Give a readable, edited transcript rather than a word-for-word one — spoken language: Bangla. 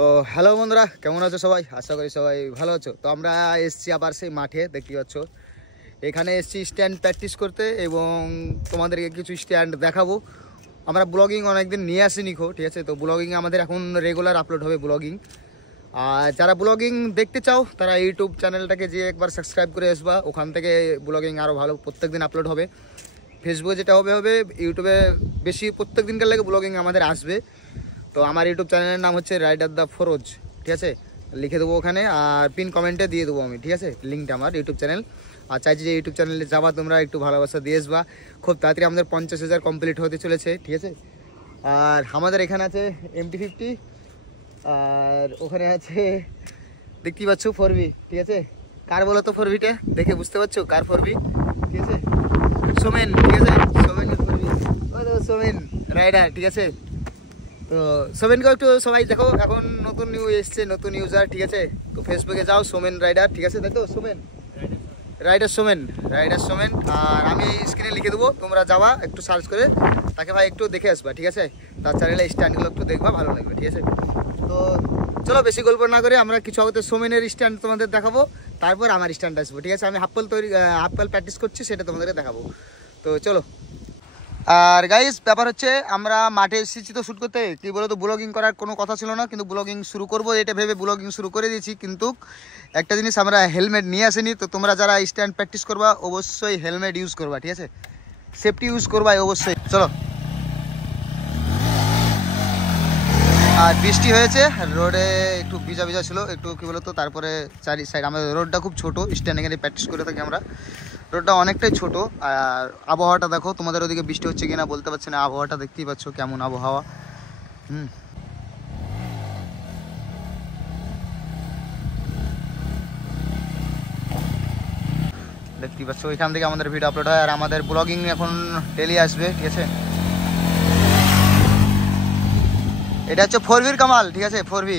তো হ্যালো বন্ধুরা, কেমন আছো সবাই? আশা করি সবাই ভালো আছো। তো আমরা এসছি আবার সেই মাঠে, দেখতে পাচ্ছ এখানে এসছি স্ট্যান্ড প্র্যাকটিস করতে এবং তোমাদেরকে কিছু স্ট্যান্ড দেখাবো। আমরা ব্লগিং অনেকদিন নিয়ে আসিনি ঠিক আছে। তো ব্লগিং আমাদের এখন রেগুলার আপলোড হবে ব্লগিং। আর যারা ব্লগিং দেখতে চাও তারা ইউটিউব চ্যানেলটাকে যে একবার সাবস্ক্রাইব করে আসবা, ওখান থেকে ব্লগিং আরও ভালো প্রত্যেকদিন আপলোড হবে। ফেসবুকে যেটা হবে ইউটিউবে বেশি প্রত্যেক দিনকার লাগে ব্লগিং আমাদের আসবে। তো আমার ইউটিউব চ্যানেলের নাম হচ্ছে রাইডার দ্য ফরোজ, ঠিক আছে, লিখে দেবো ওখানে আর পিন কমেন্টে দিয়ে দেবো আমি, ঠিক আছে, লিঙ্কটা আমার ইউটিউব চ্যানেল। আর চাইছি যে ইউটিউব চ্যানেলে যাবা তোমরা, একটু ভালোবাসা দিয়ে আসবা। খুব তাড়াতাড়ি আমাদের 50,000 কমপ্লিট হতে চলেছে, ঠিক আছে। আর আমাদের এখানে আছে MT-50 আর ওখানে আছে দেখতেই পাচ্ছ 4V, ঠিক আছে। কার বলো তো 4Vটা দেখে বুঝতে পারছো কার 4V, ঠিক আছে, সোমেন, ঠিক আছে, সোমেনের 4V, সোমেন রাইডার, ঠিক আছে। তো সোমেনকেও একটু সবাই দেখো, এখন নতুন নিউ এসছে, নতুন ইউজার, ঠিক আছে। তো ফেসবুকে যাও সোমেন রাইডার, ঠিক আছে, তাই তো সোমেন রাইডার, সোমেন। আর আমি স্ক্রিনে লিখে দেবো, তোমরা যাওয়া একটু সার্চ করে তাকে ভাই একটু দেখে আসবা, ঠিক আছে। তার চ্যানেলে স্ট্যান্ডগুলো একটু দেখবা, ভালো লাগবে, ঠিক আছে। তো চলো বেশি গল্প না করে আমরা কিছু আগে সোমেনের স্ট্যান্ড তোমাদের দেখাবো, তারপর আমার স্ট্যান্ড আসবো, ঠিক আছে। আমি হাফ পাল প্র্যাকটিস করছি, সেটা তোমাদেরকে দেখাবো। তো চলো। আর গাইস ব্যাপার হচ্ছে আমরা মাঠে এসেছি তো শ্যুট করতে, কি বলতো ব্লগিং করার কোনো কথা ছিল না, কিন্তু ব্লগিং শুরু করব এটা ভেবে ব্লগিং শুরু করে দিয়েছি। কিন্তু একটা জিনিস আমরা হেলমেট নিয়ে আসিনি। তো তোমরা যারা স্ট্যান্ড প্র্যাকটিস করবা অবশ্যই হেলমেট ইউজ করবা, ঠিক আছে, সেফটি ইউজ করবা অবশ্যই। চলো। আর বৃষ্টি হয়েছে, রোডে একটু ভিজা ভিজা ছিল একটু, কি বলতো, তারপরে চারি সাইড আমাদের রোডটা খুব ছোট, স্ট্যান্ড এখানে প্র্যাকটিস করে থাকি আমরা, রোডটা অনেকটাই ছোট। আর আবহাওয়াটা দেখো, তোমাদের ওদিকে বৃষ্টি হচ্ছে কিনা বলতে পারছি না, আবহাওয়াটা দেখতেই পাচ্ছ কেমন আবহাওয়া। দেখতেই পাচ্ছ এখান থেকে আমাদের ভিডিও আপলোড হয়, আর আমাদের ব্লগিং এখন ডেলি আসবে, ঠিক আছে। এটা হচ্ছে 4Vর কামাল, ঠিক আছে, 4V